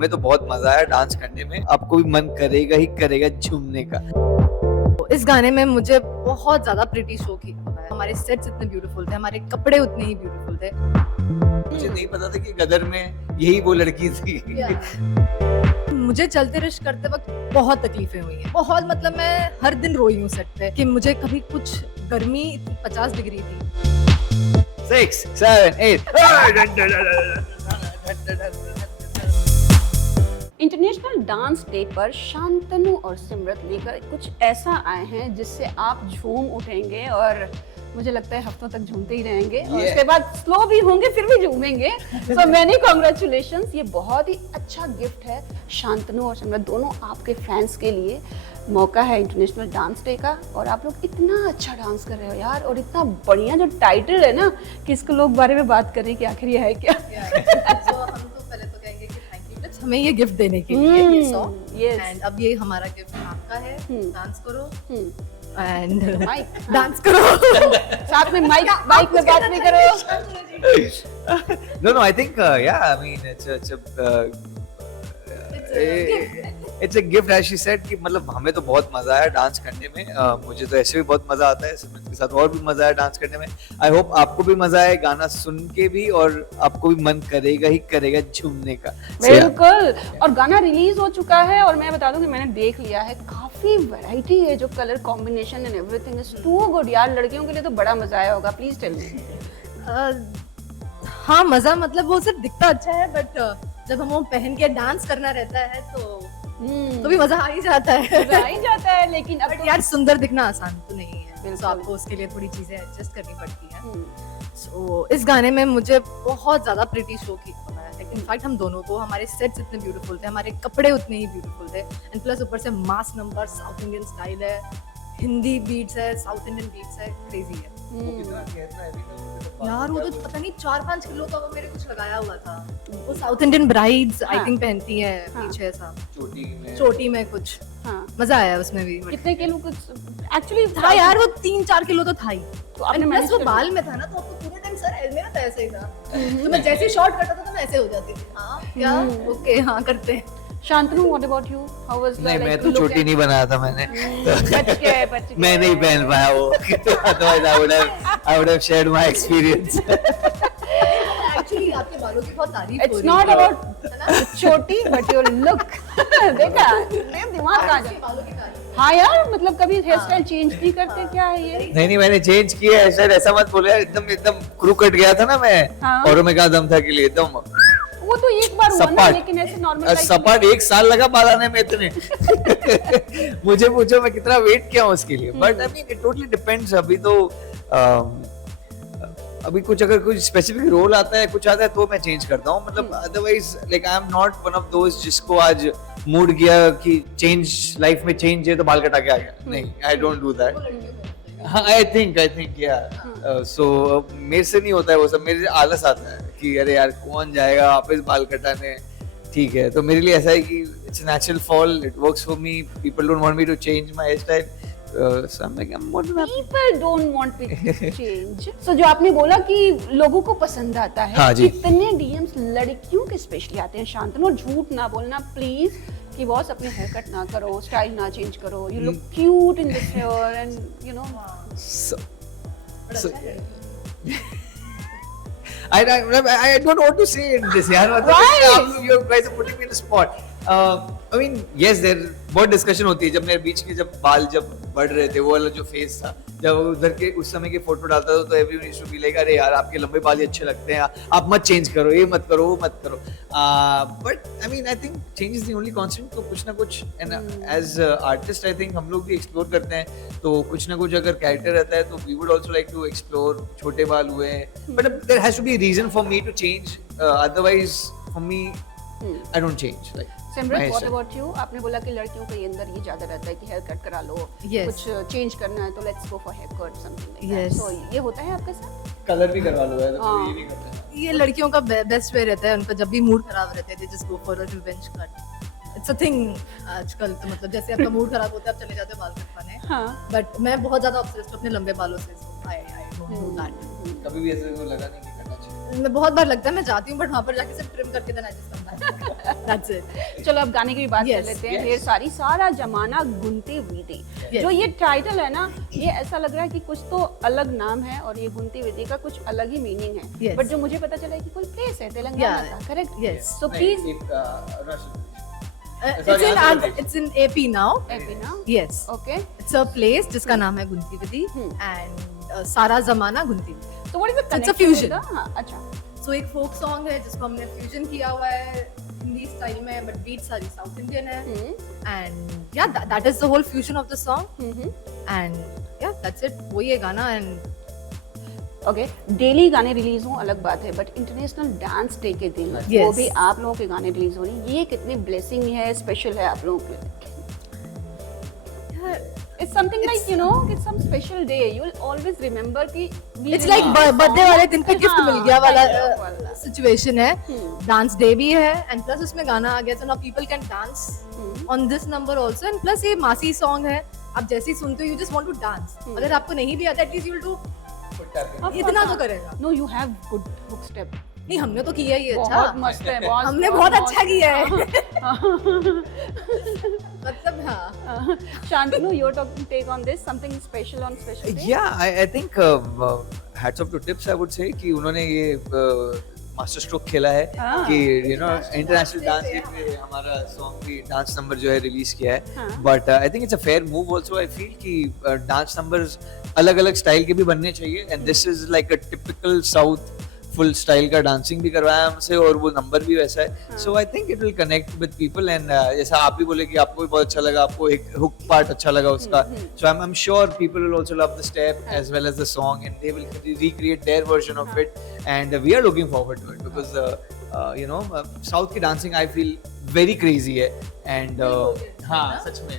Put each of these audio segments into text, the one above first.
हमें तो बहुत मजा आया डांस करने में, आपको भी मन करेगा ही करेगा झूमने का। इस गाने में मुझे बहुत ज्यादा प्रिटी शो की है। हमारे सेट्स इतने ब्यूटीफुल थे, हमारे कपड़े उतने ही ब्यूटीफुल थे। मुझे नहीं पता था कि गदर में यही वो लड़की थी। मुझे चलते रिश्क करते वक्त बहुत तकलीफें हुई हैं, बहुत, मतलब मैं हर दिन रोई हूँ सेट पे कि मुझे कभी कुछ गर्मी 50 डिग्री थी। 6, 7, 8 इंटरनेशनल डांस डे पर शांतनु और सिमरत लेकर कुछ ऐसा आए हैं जिससे आप झूम उठेंगे और मुझे लगता है हफ्तों तक झूमते ही रहेंगे और उसके बाद स्लो भी होंगे फिर भी झूमेंगे। सो मैनी कांग्रेचुलेशंस, ये बहुत ही अच्छा गिफ्ट है शांतनु और सिमरत दोनों आपके फैंस के लिए। मौका है इंटरनेशनल डांस डे का और आप लोग इतना अच्छा डांस कर रहे हो यार, और इतना बढ़िया जो टाइटल है ना कि इसको लोग बारे में बात कर रहे हैं कि आखिर ये है क्या। So, हम तो पहले तो कहेंगे कि थैंक यू हमें ये गिफ्ट देने के लिए, ये सॉन्ग। एंड अब ये हमारा गिफ्ट आपका है। डांस करो एंड माइक डांस करो, साथ में माइक में बात भी करो। No, I think yeah, I mean it's a gift as she said कि मतलब हमें तो बहुत मजा आया डांस करने में। मुझे तो ऐसे भी बहुत मजा आता है, सिमरत के साथ और भी मजा आया डांस करने में। आई होप आपको भी मजा आए गाना सुन के भी, और आपको भी मन करेगा ही करेगा झूमने का। बिल्कुल। और गाना रिलीज हो चुका है और मैं बता दूं कि मैंने देख लिया है, काफी वैरायटी है, जो colour combination and everything is too good यार। लड़कियों के लिए तो बड़ा मजा आया होगा, प्लीज टेल मी। हाँ, मजा मतलब वो सिर्फ दिखता अच्छा है, बट जब हम वो पहन के डांस करना रहता है तो भी मजा आ ही जाता है। मजा आ ही जाता है, लेकिन अब बट यार सुंदर दिखना आसान तो नहीं है, बिल्कुल। तो आपको उसके लिए थोड़ी चीजें एडजस्ट करनी पड़ती हैं। सो इस गाने में मुझे बहुत ज्यादा प्रिटी शो की है। इनफैक्ट हम दोनों को, हमारे सेट्स इतने ब्यूटीफुल थे, हमारे कपड़े उतने ही ब्यूटीफुल थे, एंड प्लस ऊपर से mass number, south Indian style है, हिंदी बीट्स है, साउथ इंडियन बीट्स है, क्रेजी है यार। वो तो पता नहीं 4-5 किलो का वो मेरे कुछ लगाया हुआ था। वो south Indian brides I think पहनती है पीछे ऐसा चोटी में कुछ। हाँ। मजा आया उसमें भी। कितने किलो कुछ एक्चुअली था यार, वो 3-4 किलो तो था ही। तो आपने प्लस मैनेज वो कर बाल में था ना, तो आपको पूरे टाइम सर मेरा तो ऐसे ही था। तो मैं जैसे शॉर्ट करता था तो मैं ऐसे हो जाती थी। हाँ क्या, ओके हाँ करते हैं। Shantanu, what about you? How was नहीं, मैं तो चोटी नहीं बनाया था मैंने। बच गए। मैं नहीं पहन पाया वो। Otherwise I would have shared my experience. Actually आपके बालों की बहुत तारीफ हो इट्स रही नॉट है। अबाउट छोटी बट योर लुक। देखा मेरे दिमाग का आपके बालों की तारीफ। हाँ यार, मतलब कभी हेयर स्टाइल चेंज नहीं करते क्या है ये? नहीं, मैंने चेंज किया है शायद, ऐसा मत बोलो यार। एकदम क्रू कट गया था ना मैं। हाँ। औरों में कहा दम था के लिए एकदम वो तो एक बार हुआ ना, सपाट। लेकिन ऐसे नॉर्मल सपाट 1 साल लगा बाल आने में इतने। मुझे पूछो मैं कितना वेट किया हूँ उसके लिए। But I mean it totally depends. अभी तो अभी कुछ अगर कुछ स्पेसिफिक रोल आता है, कुछ आता है तो मैं चेंज करता हूँ। मतलब otherwise like I am not one of those जिसको आज मूड गया कि चेंज, लाइफ में चेंज है तो बाल कटा के आ गया। नहीं, आई डोंट डू दैट। हाँ, आई थिंक या सो मेरे से नहीं होता है वो सब। मेरे आलस आता है कि अरे यार कौन जाएगा वापस बाल कटाने। ठीक है, तो मेरे लिए ऐसा है कि it's natural fall, it works for me. People don't want me to change my hair style, so I am more than happy. People don't want me to change. So जो आपने बोला कि लोगों को पसंद आता है, हाँ जी। कितने डीएम्स लड़कियों के स्पेशली आते हैं शांतनु, और झूठ ना बोलना प्लीज कि बॉस अपने हेयर कट ना करो, स्टाइल ना चेंज करो, you look cute in this hair and you know. I don't know what to say in this यार। मतलब you guys are putting me in a spot. I mean yes, there बहुत discussion होती है। जब मेरे बीच के जब बाल जब बढ़ रहे थे, वो वाला जो फेस था, जब उधर के उस समय के फोटो डालता था तो everyone used to be like अरे यार आपके लंबे बाल ही अच्छे लगते हैं, आप मत चेंज करो, ये मत करो, वो मत करो। But I mean I think change is the only constant. तो कुछ ना कुछ and as artist I think हम लोग भी एक्सप्लोर करते हैं। तो कुछ ना कुछ अगर कैरेक्टर रहता है तो we would also like to explore. छोटे बाल हुए, but there has to be reason for me to change, otherwise for me I don't change. Like Simrat, what about you? आपने बोला कि लड़कियों के अंदर ये ज्यादा रहता है कि हेयर कट करा लो, Yes. कुछ चेंज करना है तो let's go for hair cut something like Yes. That. So ये होता है आपके साथ? कलर भी करवा लो है तो हाँ। ये भी करते हैं। ये लड़कियों का बेस्ट वे रहता है, उनका जब भी मूड खराब रहता है they just go for a revenge cut. It's a thing आजकल। तो मतलब जैसे आपका मूड खराब होता है आप चले जाते हो बाल कटवाने। हाँ। बट मैं बहुत ज्यादा ऑब्सेस्ड हूं अपने लंबे बालों से, सो आई डोंट डू दैट। कभी भी ऐसे को लगा नहीं कि करना चाहिए। मैं बहुत बार लगता है मैं जाती हूँ बट वहाँ पर जाके सिर्फ ट्रिम करके देना दैट्स इट। चलो अब गाने की भी बात कर Yes, लेते हैं। yes. ढेर सारी सारा जमाना गुनती विधि, Yes. जो ये टाइटल है ना, ये ऐसा लग रहा है कि कुछ तो अलग नाम है और ये गुनती विधि का कुछ अलग ही मीनिंग है। Yes. बट जो मुझे पता चला है कि कोई प्लेस है तेलंगाना का, correct? Yes. So please It's in AP now. AP ना, Yes. Okay. It's a place जिसका नाम है गुंतीविदी and सारा जमाना गुंतीविदी। So what is the So it's a connection with fusion. the- हाँ, अच्छा। So एक folk song है जिसको हमने फ्यूजन किया हुआ है हिंदी स्टाइल में बट बीट सारी साउथ इंडियन है and yeah that is the whole fusion of the song and yeah that's it वही है गाना and ओके, डेली गाने रिलीज हों अलग बात है, बट इंटरनेशनल डांस डे के दिन Yes. वो भी आप लोगों के गाने रिलीज हो रही है, ये कितनी ब्लेसिंग है, स्पेशल है आप लोगों के लिए। It's something like, you know, it's some special day. You'll always remember कि we it's like released birthday song. वाले दिन पे गिफ्ट हाँ, मिल गया वाला kind of वाला। सिचुएशन है डांस डे भी है एंड प्लस उसमें गाना आ गया so now people can dance on this number also and plus ये मासी सॉन्ग है आप जैसे ही सुनते हो you just want to dance अगर आपको नहीं भी आता at least you'll do Of इतना course, तो करेगा No, you have good hook step. नहीं हमने तो किया ही है बहुत अच्छा मस्त है, बहुत हमने बहुत अच्छा किया है मतलब हाँ Shantanu, your take on this, something special on special day? Yeah, I think hats off to Tips, I would say कि उन्होंने ये मास्टर स्ट्रोक खेला है हाँ. कि you know international dance day पे हमारा सॉन्ग भी डांस नंबर जो है रिलीज किया है हाँ. But I think it's a fair move also I feel कि डांस नंबर्स अलग अलग स्टाइल के भी बनने चाहिए and this is like a typical south full style का डांसिंग भी करवाया हमसे और वो नंबर भी वैसा है so I think it will connect with people and जैसा आप भी बोले कि आपको भी बहुत अच्छा लगा आपको एक हुक पार्ट अच्छा लगा उसका so I am sure people will also love the step as well as the song and they will recreate their version of it and we are looking forward to it because you know south की dancing I feel very crazy है and हाँ सच में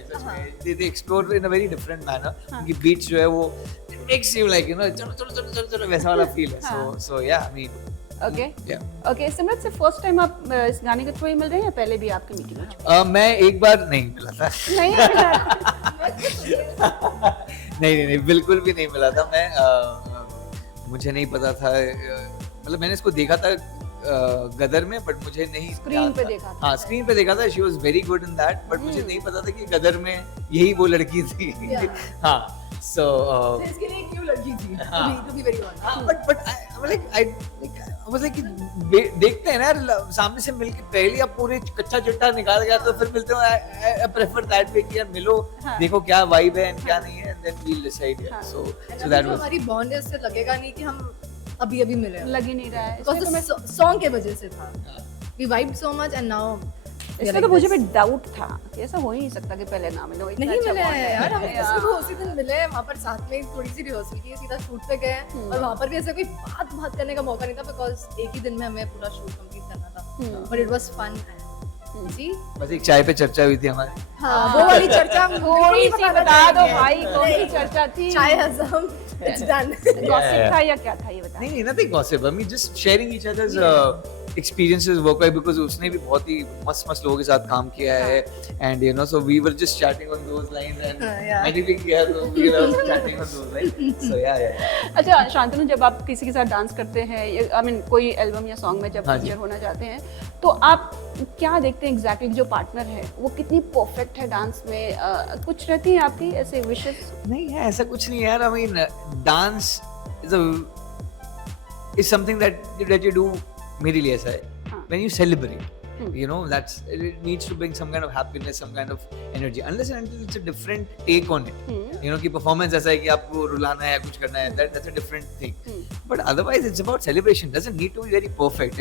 they explore in a very different manner उनकी beats जो है वो it makes you like you know चलो चलो चलो चलो चलो वैसा वाला फील है so yeah I mean Okay. yeah Okay, Simrat से फर्स्ट टाइम आप इस गाने के थ्रू ही मिल रहे हैं या पहले भी आपकी मीटिंग हो चुकी मैं एक बार नहीं मिला था नहीं मिला। नहीं बिल्कुल भी नहीं मिला था मैं मुझे नहीं पता था मतलब मैंने इसको देखा था गदर में बट मुझे नहीं Screen याद पे था। देखा था। हाँ स्क्रीन पे देखा था she was very good in that but मुझे नहीं पता था कि गदर में यही वो लड़की थी हाँ so इसके लिए क्यों लड़की थी to be very honest but I was like देखते हैं ना यार सामने से मिलके पहले आप पूरे कच्चा चिट्टा निकाल गया तो फिर मिलते हैं I prefer that way कि यार मिलो देखो क्या वाइब है and क्या नहीं है and then we'll decide yeah. so that was हमारी बॉन्ड है उससे लगेगा नहीं कि हम अभी अभी मिले लग ही नहीं रहा है बिकॉज़ इसमें तो सॉन्ग के वजह से था we vibed so much and now इसमें तो मुझे भी डाउट था कि ऐसा हो ही नहीं सकता कि पहले ना मिलो इतना नहीं अच्छा मिले bond हैं है। यार हम यार। सिर्फ उसी दिन मिले हैं वहाँ पर साथ में थोड़ी सी रिहर्सल की सीधा शूट पे गए और वहाँ पर भी ऐसा कोई बात करने का मौका नहीं था बिकॉज एक ही दिन में हमें पूरा शूट कंप्लीट करना था बट इट वाज फन जी बस एक चाय पे चर्चा हुई थी हमारी हाँ वो वाली चर्चा थोड़ी सी बता दो भाई कौन सी चर्चा थी? चाय हजम इट्स डन गॉसिप था या क्या था ये बता। नहीं nothing gossip I mean just sharing each other's experiences work because उसने भी बहुत ही मस्त लोगों के साथ काम किया है and you know so we were just chatting on those lines and yeah. मैंने भी किया तो we were also chatting on those lines so yeah अच्छा शांतनु, जब आप किसी के साथ डांस करते हैं आई मीन कोई एल्बम या सॉन्ग में जब हाँ जी। फीचर होना चाहते हैं तो आप क्या देखते हैं एग्जैक्टली जो पार्टनर है वो कितनी परफेक्ट है डांस में? कुछ रहती है आपकी ऐसे विशेस? नहीं है ऐसा कुछ नहीं यार I mean dance is something that you do मेरे लिए ऐसा है when you celebrate you know that's it needs to bring some kind of happiness some kind of energy unless and until it's a different take on it you know कि performance ऐसा है कि आपको रुलाना है कुछ करना है that's a different thing but otherwise it's about celebration doesn't need to be very perfect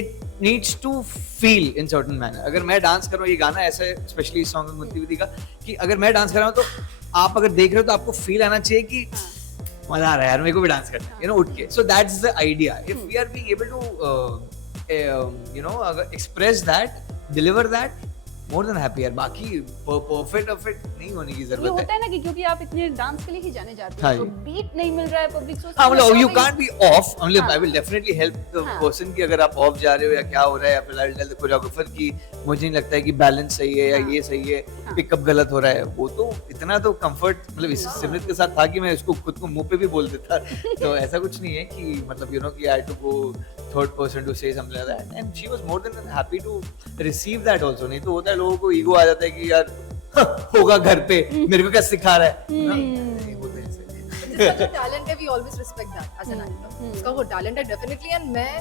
it needs to feel in certain manner अगर मैं डांस कर रहा हूँ ये गाना ऐसा है स्पेशली सॉन्ग गुंतीविदी का कि अगर मैं डांस कर रहा हूँ तो आप अगर देख रहे हो तो आपको फील आना चाहिए कि मजा आ रहा है यार मेरे को भी डांस करना है उठ के so that's the idea if we are being able to you know express that deliver that more than happy यार। बाकी परफेक्ट नहीं होने की ये जरूरत होता है। है ना कि क्योंकि आप इतने डांस के लिए ही जाने जाते हाँ हैं, तो जी। बीट नहीं मिल रहा है, पब्लिक सोचती हाँ है मतलब क्या यू भाई? कांट बी ऑफ, मतलब हाँ। I will definitely help the हाँ। पर्सन कि अगर आप ऑफ जा रहे हो या क्या हो रहा है, या फिर आई टेल द कोरियोग्राफर कि मुझे नहीं लगता है कि बैलेंस सही है या हाँ। ये सही है, हाँ। पिकअप गलत हो रहा है। वो तो इतना तो कंफर्ट मतलब इस सिमरत के साथ था कि मैं इसको खुद को मुंह पे भी बोल देता। तो ऐसा कुछ नहीं है कि मतलब यू नो कि I to go third person to say something like that, and she was more than happy to receive that also. नहीं तो होता है लोगों को ईगो आ जाता है कि यार होगा घर पे, मेरे को क्या सिखा रहा है। नहीं होता है ऐसे। जिसका जो टैलेंट है we always respect that as an actor. उसका वो टैलेंट है डेफिनेटली, एंड मैं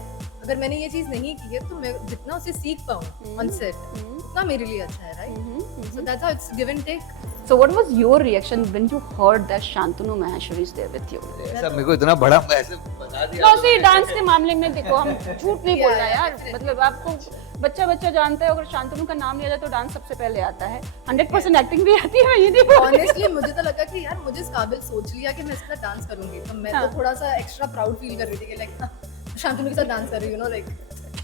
अगर मैंने ये चीज नहीं की है तो मैं जितना उसे सीख पाऊँ ऑन सेट उतना मेरे लिए अच्छा है, right? So that's how it's give and take. So what was your reaction when you heard that Shantanu Maheshwari is there with you? ऐसा मेरे को इतना बड़ा ऐसे बता दिया। No, see, डांस के मामले में देखो हम झूठ नहीं बोल रहे हैं यार, मतलब आपको बच्चा जानता है, अगर शांतनु का नाम लिया जाए तो डांस सबसे पहले आता है, 100% एक्टिंग भी आती है, मैं ये नहीं बोल रही। ऑनेस्टली मुझे तो लगा कि यार मुझे इस काबिल सोच लिया कि मैं इसके साथ डांस करूंगी, तो मैं हाँ। तो थोड़ा सा एक्स्ट्रा प्राउड फील कर रही थी कि लाइक शांतनु के साथ डांस कर रही हूँ, लाइक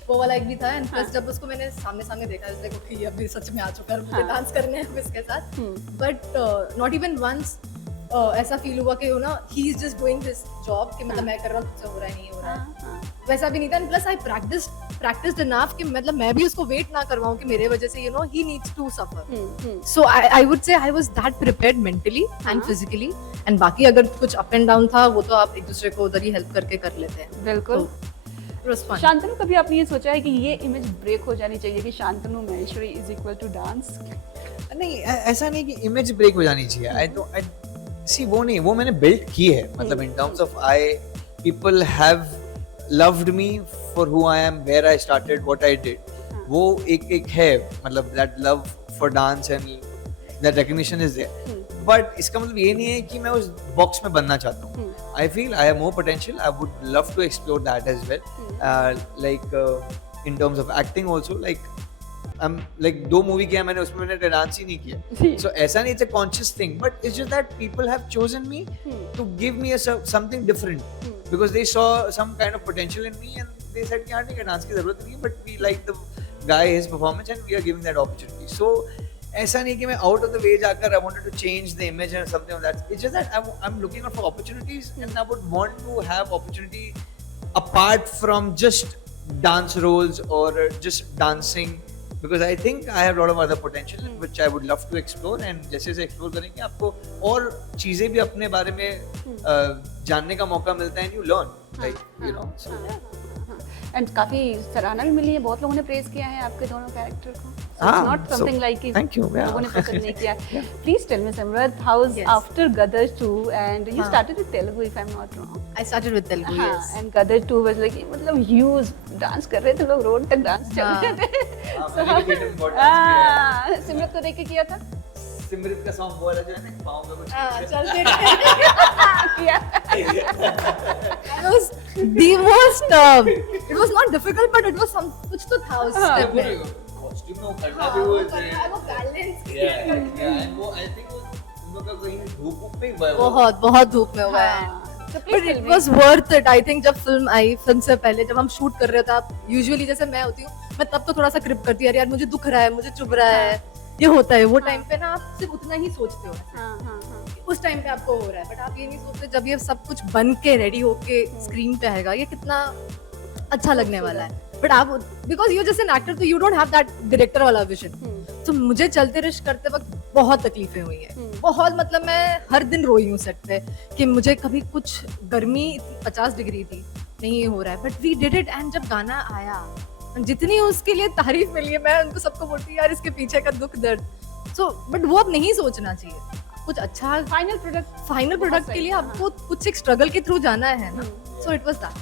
वो वाला एक भी था। एंड प्लस जब उसको मैंने सामने देखा, लाइक ओके ये अभी सच में आ चुका है, मुझे हाँ। डांस करने हैं इसके साथ। बट नॉट इवन वंस ऐसा फील हुआ कि you know he is just doing this job कि मतलब मैं कर रहा हूँ, तुझसे हो रहा है नहीं हो रहा है, वैसा भी नहीं था। प्लस आई प्रैक्टिस्ड इनफ कि मतलब मैं भी उसको वेट ना करवाऊं कि मेरे वजह से you know he needs to suffer. So I would say I was that prepared mentally and physically. And बाकी अगर कुछ अप एंड डाउन था वो तो आप एक दूसरे को उधर ही हेल्प करके कर लेते हैं। बिल्कुल। It was fun. शांतनु, कभी आपने ये सोचा है कि ये इमेज ब्रेक हो जानी चाहिए कि Shantanu Maheshwari is equal to dance? नहीं ऐसा नहीं कि इमेज ब्रेक हो जानी चाहिए। आई तो सी वो नहीं, वो मैंने बिल्ड की है, मतलब in terms of I people have loved me for who I am, where I started, what I did. वो एक है, मतलब that love for dance and that recognition is there. But इसका मतलब ये नहीं है कि मैं उस बॉक्स में बनना चाहता हूँ। I feel I have more potential. I would love to explore that as well. In terms of acting also, I'm like 2 movie किया मैंने, उसमें मैंने डांस ही नहीं किया। So ऐसा नहीं, it's a conscious thing, but it's just that people have chosen me to give me something different because they saw some kind of potential in me and they said कि यार नहीं, dance की जरूरत नहीं है, but we like the guy, his performance, and we are giving that opportunity. So ऐसा नहीं कि मैं आउट ऑफ द वे जाकर I wanted to change the image and something like that. It's just that I'm looking out for opportunities and I would want to have opportunity apart from just dance roles or just dancing, because I think I have a lot of other potential which I would love to explore, and जैसे जैसे explore करेंगे आपको और चीजें भी अपने बारे में जानने का मौका मिलता है, and you learn, like you know. So, and काफी सराहना भी मिली है, बहुत लोगों ने प्रेज किया है आपके दोनों कैरेक्टर को। So it's not something like thank you, yeah. लोगों ने पसंद नहीं किया। Please tell me, Simrat, how's Yes. after Gadar 2 and you started with Telugu if I'm not wrong? I started with Telugu, हाँ, yes. and Gadar 2 was like मतलब huge, dance कर रहे थे लोग, रोड तक डांस चल हाँ। रहे थे। So, मैंने भी theatre में बहुत dance किया है। हाँ, सिमरत को देख के किया था? सिमरत का सॉन्ग बोला जो है ना, पाँव में कुछ चलते किया। It was the most it was not difficult but it was some कुछ तो था उस step में। कॉस्ट्यूम में वो करना हाँ, भी वो वो करना, वो balance and वो I think वो उन लोग का कहीं धूप पे ही हुआ है वो। बहुत धूप में हुआ है। हाँ, so please But tell it me. was worth it. I think जब फिल्म आई, फिल्म से पहले जब हम शूट कर रहे थे, आप यूजुअली जैसे मैं होती हूँ, मैं तब तो थोड़ा सा क्रिप करती है, यार मुझे दुख रहा है, मुझे चुभ रहा है, ये होता है। वो टाइम पे ना आप सिर्फ उतना ही सोचते हो, हाँ, हाँ, हाँ। उस टाइम पे आपको हो रहा है, बट आप ये नहीं सोचते जब ये सब कुछ बन के रेडी होके स्क्रीन पे आएगा, ये कितना अच्छा लगने वाला है। बट आप because you just an actor, तो you don't have that director वाला विजन। तो मुझे चलते रिश्क करते वक्त बहुत तकलीफें हुई हैं, बहुत, मतलब मैं हर दिन रोई हूँ सेट पे कि मुझे कभी कुछ गर्मी 50 डिग्री थी, नहीं हो रहा है, but we did it. And जब गाना आया, जितनी उसके लिए तारीफ मिली है, मैं उनको सबको बोलती हूँ यार इसके पीछे का दुख दर्द। सो बट वो अब नहीं सोचना चाहिए, कुछ अच्छा फाइनल प्रोडक्ट के लिए आपको कुछ एक स्ट्रगल के थ्रू जाना है ना। So it was that.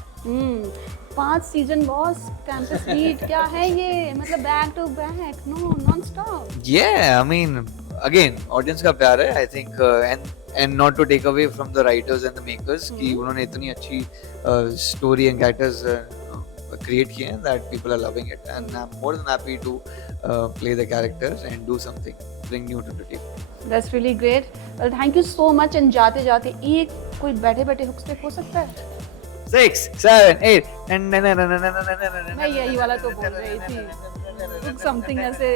5 season boss, campus heat, क्या है ये, मतलब back to back, no non stop. Yeah, I mean, again, audience का प्यार है, I think, and not to take away from the writers and the makers कि उन्होंने इतनी अच्छी story and characters create किए हैं that people are loving it, and I'm more than happy to play the characters and do something, bring new to the table. That's really great. Well, thank you so much. And जाते जाते एक कोई बैठे बैठे hook step हो सकता है? 6, 7, 8. मैं यही वाला तो बोल रही थी समथिंग ऐसे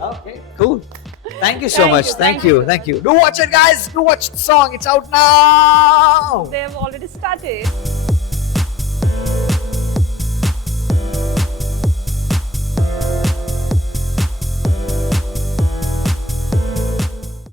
Okay, cool. Thank you so Thank much. you, Thank thank you. you. Thank you. Do watch it, guys. Do watch the song. It's out now. they have already started